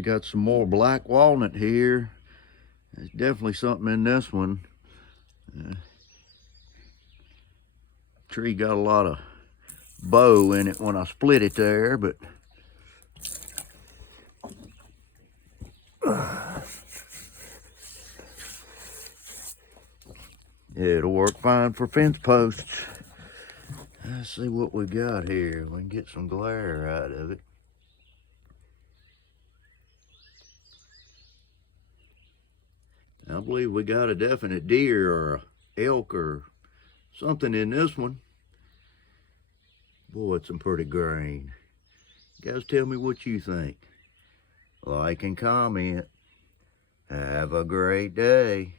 We got some more black walnut here. There's definitely something in this one. Tree got a lot of bow in it when I split it there, but yeah, it'll work fine for fence posts. Let's see what we got here. We can get some glare out of it. I believe we got a definite deer or a elk or something in this one. Boy, it's some pretty grain. Guys, tell me what you think. Like and comment. Have a great day.